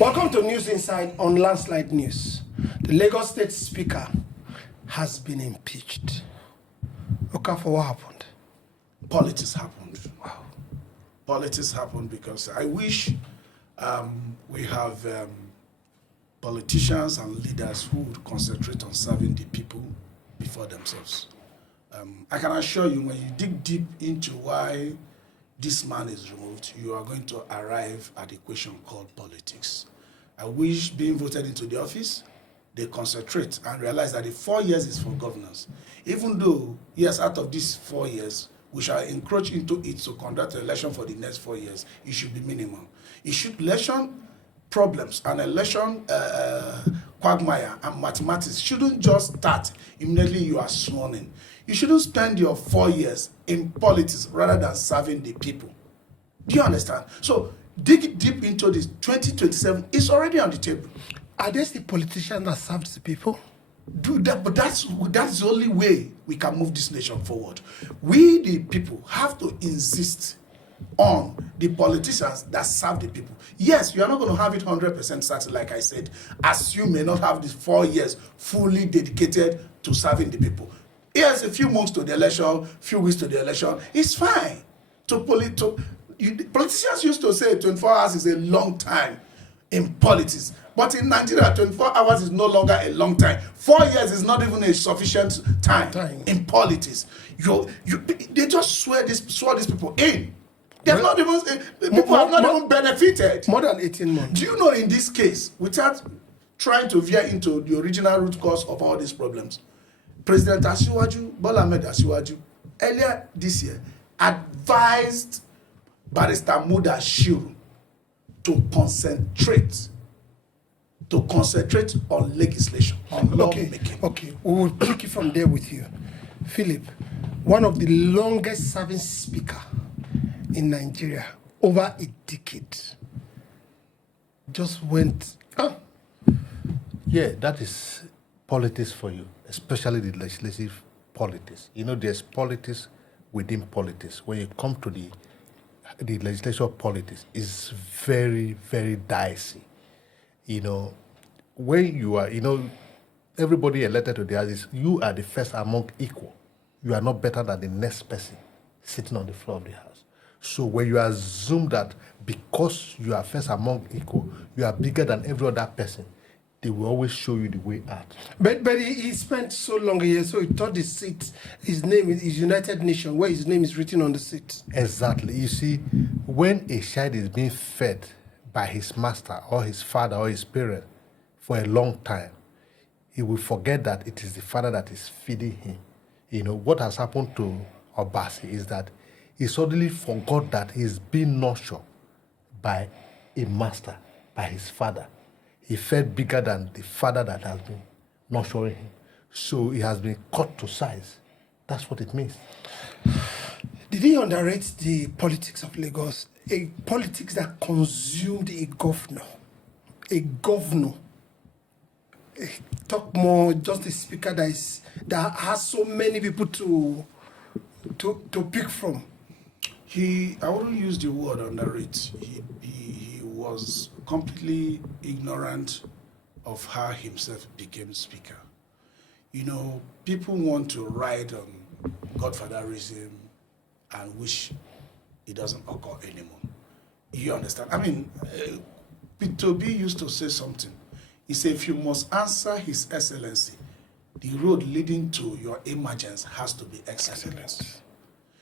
Welcome to News Inside on Landslide News. The Lagos State Speaker has been impeached. Okay, for what happened? Politics happened. Wow. Politics happened because I wish we have politicians and leaders who would concentrate on serving the people before themselves. I can assure you, when you dig deep into why this man is removed, you are going to arrive at a question called politics. I wish being voted into the office, they concentrate and realize that the 4 years is for governance. Even though, yes, out of these 4 years, we shall encroach into it to conduct an election for the next 4 years, it should be minimum. It should election problems and election quagmire and mathematics shouldn't just start immediately you are sworn in. You shouldn't spend your 4 years in politics rather than serving the people. Do you understand? So dig deep into this. 2027 is already on the table. Are they the politicians that serve the people? Do that, but that's the only way we can move this nation forward. We, the people, have to insist on the politicians that serve the people. Yes, you are not going to have it 100% certain, like I said, as you may not have these 4 years fully dedicated to serving the people. Yes, a few months to the election, few weeks to the election, it's fine. Politicians used to say 24 hours is a long time in politics. But in Nigeria, 24 hours is no longer a long time. 4 years is not even a sufficient time. In politics. They just swore these people in. They have not even, people have not even benefited. More than 18 months. Do you know, in this case, without trying to veer into the original root cause of all these problems, President Bola Tinubu, earlier this year, advised Barrister Mudashiru to concentrate on legislation, on lawmaking. Okay, we will pick it from there with you. Philip, one of the longest serving speaker in Nigeria, over a decade, just went. Yeah, that is politics for you, especially the legislative politics. You know, there's politics within politics. When you come to the legislative politics, it's very, very dicey. You know, when you are, everybody elected to the House, you are the first among equal. You are not better than the next person sitting on the floor of the House. So when you assume that because you are first among equal, you are bigger than every other person, they will always show you the way out. But he spent so long here, so he thought the seat, his name is United Nations, where his name is written on the seat. Exactly. You see, when a child is being fed by his master or his father or his parent for a long time, he will forget that it is the father that is feeding him. You know, what has happened to Obasa is that he suddenly forgot that he's being nurtured by a master, by his father. He felt bigger than the father that has been nurturing him. So he has been cut to size. That's what it means. Did he underrate the politics of Lagos? A politics that consumed a governor. A governor. Talk more, just a speaker that has so many people to pick from. I wouldn't use the word underrate. He was completely ignorant of how himself became speaker. You know, people want to ride on Godfatherism and wish it doesn't occur anymore. You understand? I mean, P2B used to say something. He said, if you must answer His Excellency, the road leading to your emergence has to be excellent.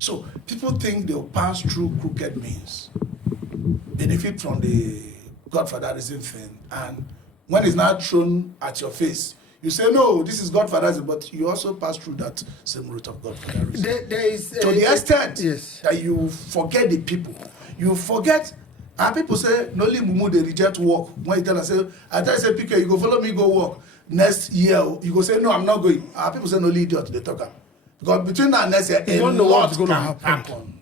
So people think they'll pass through crooked means, benefit from the Godfatherism thing, and when it's now thrown at your face, you say, no, this is Godfatherism, but you also pass through that same route of Godfatherism. There is, to the extent yes, that you forget the people. You forget, and people say, no, mumu, they reject work. When you tell them, I tell you, say, Pique, you go follow me, go work. Next year, you go say, no, I'm not going. And people say, no, idiot, they talk. Because between now and next year, you don't know what's going to happen.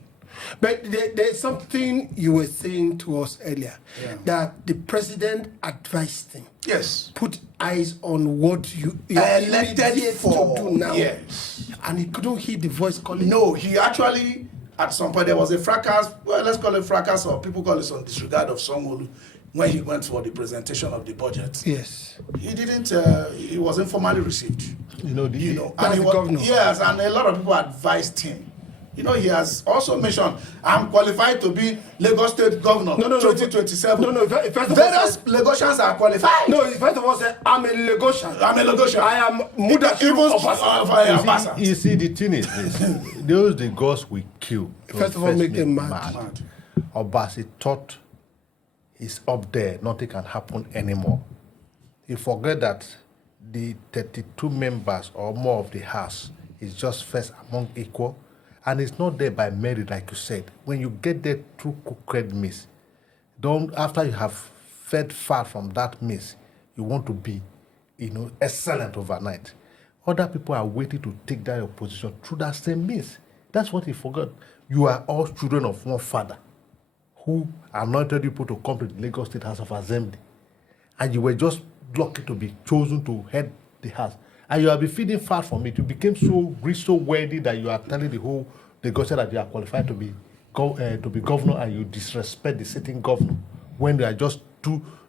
But there's something you were saying to us earlier, that the president advised him. Yes. Put eyes on what you are elected for. To do now. Yes. And he couldn't hear the voice calling. No, he actually, at some point, there was a fracas. Well, let's call it fracas, or people call it some disregard of Songolu. when he went for the presentation of the budget. Yes. He didn't. He wasn't formally received. That's and the governor. Yes, and a lot of people advised him. He has also mentioned, I'm qualified to be Lagos State Governor 2027. No, first of all, various Lagosians are qualified. No, first of all, say, I'm a Lagosian. I'm a Lagosian. I am Mudashiru Obasa. You see, the thing is this. Those the gods we kill. First of all, make them mad. Obasa thought he's up there. Nothing can happen anymore. He forget that the 32 members or more of the House is just first among equal. And it's not there by merit, like you said. When you get there through cooked meals, after you have fed far from that meals, you want to be, excellent overnight. Other people are waiting to take that position through that same means. That's what he forgot. You are all children of one father who anointed you to come to the Lagos State House of Assembly. And you were just lucky to be chosen to head the house. And you have been feeding far from it. You became so rich, so wealthy that you are telling the whole Lagosian that you are qualified to be governor, and you disrespect the sitting governor when they are just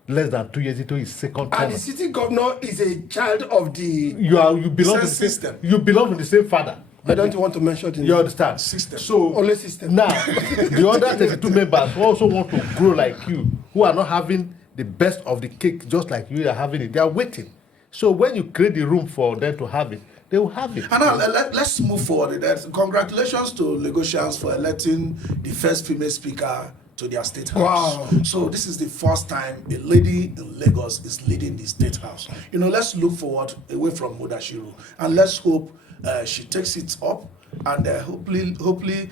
less than 2 years into his second term. And the sitting governor is a child of the you belong to the system. You belong to the same father. I don't want to mention the You understand? System. So only system. now the other 32 members who also want to grow like you, who are not having the best of the cake just like you are having it, they are waiting. So when you create the room for them to have it, they will have it. And now let's move forward. Congratulations to Lagosians for electing the first female speaker to their state house. Wow. So this is the first time a lady in Lagos is leading the state house. Let's look forward away from Mudashiru, and let's hope she takes it up and hopefully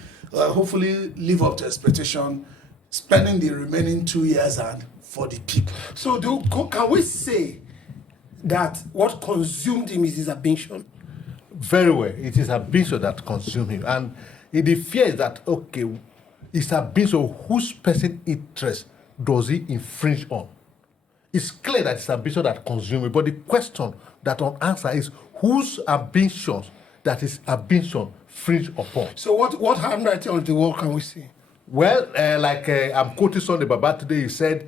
live up to expectation, spending the remaining 2 years and for the people. So can we say that what consumed him is his ambition? Very well. It is ambition that consumes him. And the fear is that, okay, it's ambition. Whose person interest does he infringe on? It's clear that it's ambition that consumes him. But the question that unanswered is whose ambitions that is ambition fringe upon? So what handwriting on the wall can we see? Well, I'm quoting Sunday Baba today. He said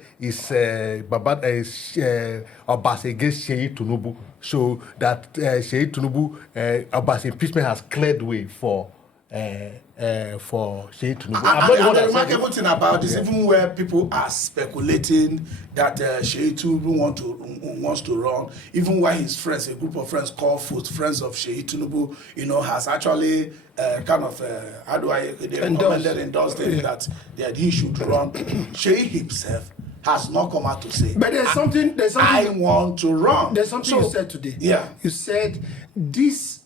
Obasa against Seyi Tinubu, so that Seyi Tinubu Obasa impeachment has cleared way for Seyi Tinubu. And the remarkable thing about this, even where people are speculating that Seyi Tinubu wants to run, even while his friends, a group of friends called Friends of Seyi Tinubu, has actually endorsed him that he should run. Seyi himself has not come out to say. But there's something. I want to run. There's something you said today. Yeah. You said this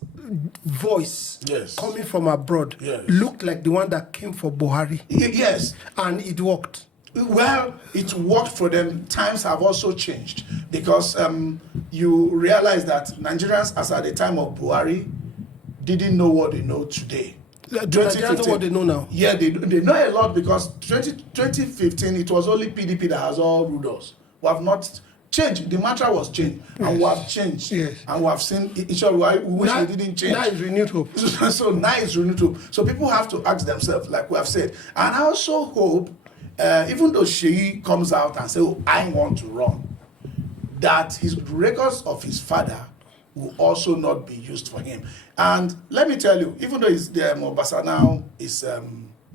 voice coming from abroad looked like the one that came for Buhari. Yes. And it worked. Well, it worked for them. Times have also changed because you realize that Nigerians, as at the time of Buhari, didn't know what they know today. Nigerians know what they know now. Yeah, they know a lot because 2015, it was only PDP that has all ruled us. We have not changed. The mantra was changed, and we have changed. Yes. And we have seen each other. We wish we didn't change. Now is renewed hope. So now is renewed hope. So people have to ask themselves, like we have said. And I also hope, even though Seyi comes out and says, "Oh, I want to run," that his records of his father will also not be used for him. And let me tell you, even though Obasa now is a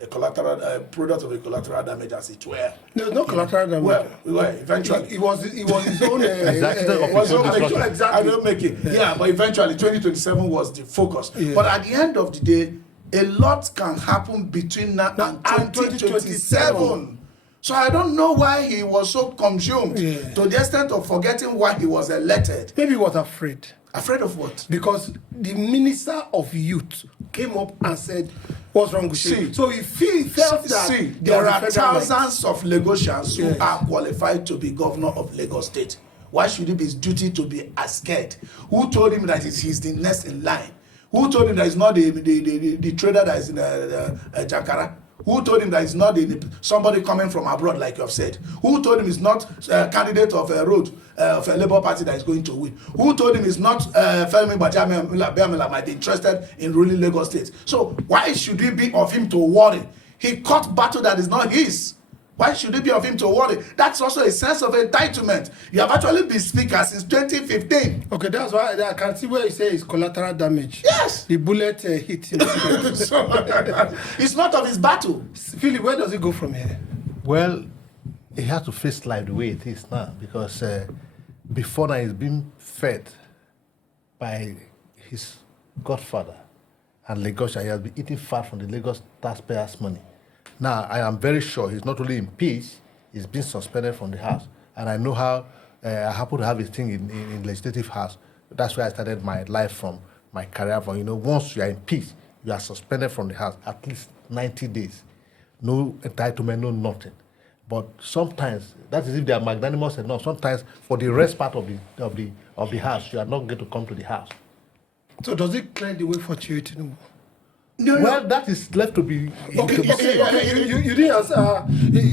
collateral product of a collateral damage, as it were. There's no collateral damage. Well, eventually. It was his own exactly. I don't make it. Yeah, but eventually 2027 was the focus. Yeah. But at the end of the day, a lot can happen between now and 2027. So I don't know why he was so consumed to the extent of forgetting why he was elected. Maybe he was afraid. Afraid of what? Because the Minister of Youth came up and said, what's wrong with you? So he felt that there are thousands of Lagosians who are qualified to be governor of Lagos State. Why should it be his duty to be as scared? Who told him that he's the next in line? Who told him that he's not the trader that is in Jakarta? Who told him that he's not somebody coming from abroad, like you have said? Who told him he's not a candidate of a road of a Labour Party that is going to win? Who told him he's not Femi Gbajabiamila might be interested in ruling Lagos State? So why should it be of him to worry? He caught battle that is not his. Why should it be of him to worry? That's also a sense of entitlement. You have actually been speaker since 2015. Okay, that's why I can see where you say it's collateral damage. Yes. The bullet hit him. So, it's not of his battle. Philip, where does it go from here? Well, he has to face life the way it is now because before now he's been fed by his godfather and Lagosians. He has been eating fat from the Lagos taxpayers' money. Now, I am very sure he's not only impeached, he's been suspended from the House. And I know how I happen to have a thing in Legislative House. That's where I started my life from, my career from. Once you are impeached, you are suspended from the House, at least 90 days. No entitlement, no nothing. But sometimes, that is if they are magnanimous enough, sometimes for the rest part of the House, you are not going to come to the House. So does it clear the way for Seyi Tinubu? Well, that is left to be. Okay. You didn't answer.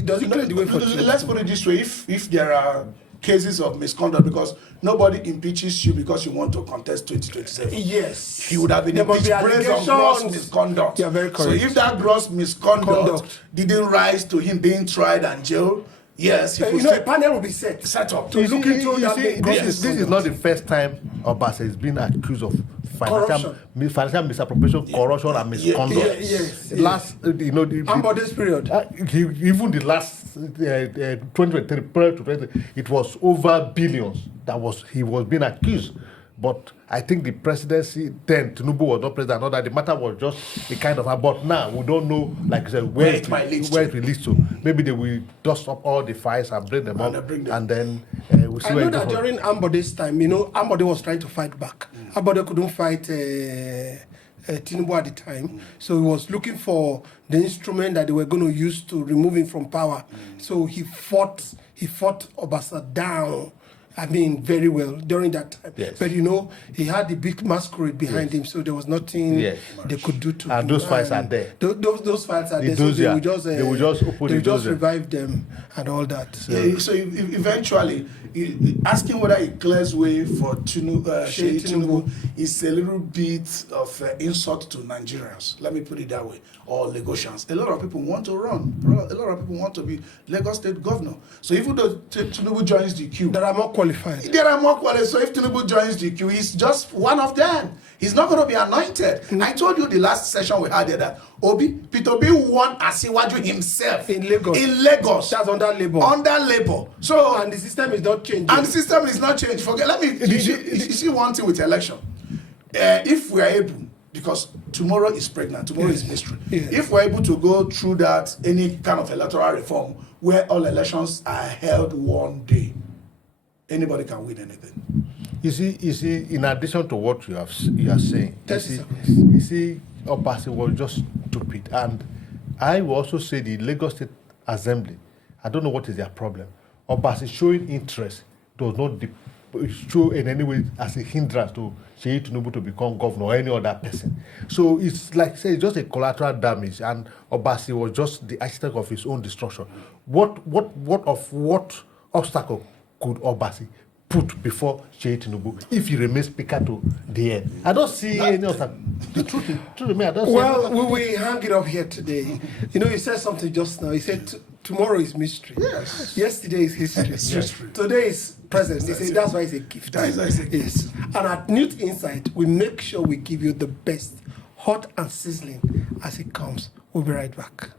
Does it clear the way for Seyi? Let's put it this way: if there are cases of misconduct, because nobody impeaches you because you want to contest 2027. Yes. He would have been impeached based on gross misconduct. Yeah, very correct. So if that gross misconduct didn't rise to him being tried and jailed, yes, he could a panel will be set up. to look into that. This is not the first time Obasa has been accused of financial misappropriation, corruption, and misconduct. Yes. Last, Ambode's period. Even the last 2023 prior to 20, it was over billions he was being accused. But I think the presidency then, Tinubu was not president, not that the matter was just a kind of, but now we don't know, like I said, where it will lead to. Maybe they will dust up all the files and bring them up, and then we'll see I where know it goes. that during Ambode's time, Ambode was trying to fight back. Ambode couldn't fight Tinubu at the time, so he was looking for the instrument that they were going to use to remove him from power. So he fought Obasa down. I mean, very well during that time. Yes. But he had the big masquerade behind him, so there was nothing they could do to him. And those files are there. Those files are there, so they will just open revive them and all that. So eventually, asking whether it clears way for Seyi Tinubu is a little bit of insult to Nigerians. Let me put it that way. Or Lagosians. A lot of people want to run. A lot of people want to be Lagos State governor. So even though Tinubu joins the queue, there are more qualified. So if Tinubu joins the queue, he's just one of them. He's not going to be anointed. I told you the last session we had here that Peter Obi won Asiwaju himself in Lagos. That's under Labour. So and the system is not changing. You see one thing with election. If we are able, because tomorrow is pregnant, tomorrow is mystery. Yes. If we're able to go through that, any kind of electoral reform where all elections are held one day, anybody can win anything. You see, in addition to what you are saying, you see, Obasa was just stupid. And I will also say the Lagos State Assembly, I don't know what is their problem. Obasa showing interest does not show in any way as a hindrance to Seyi Tinubu to become governor or any other person. So it's like say just a collateral damage, and Obasa was just the architect of his own destruction. What obstacle could Obasa put before Seyi Tinubu if he remains speaker to the end? I don't see any obstacle. The truth to me, I don't see. Well, we will hang it up here today. You said something just now. He said tomorrow is mystery. Yes. Yesterday is history. Yes. Today is present. He said that's why it's a gift. Yes. And at News Insight, we make sure we give you the best, hot and sizzling as it comes. We'll be right back.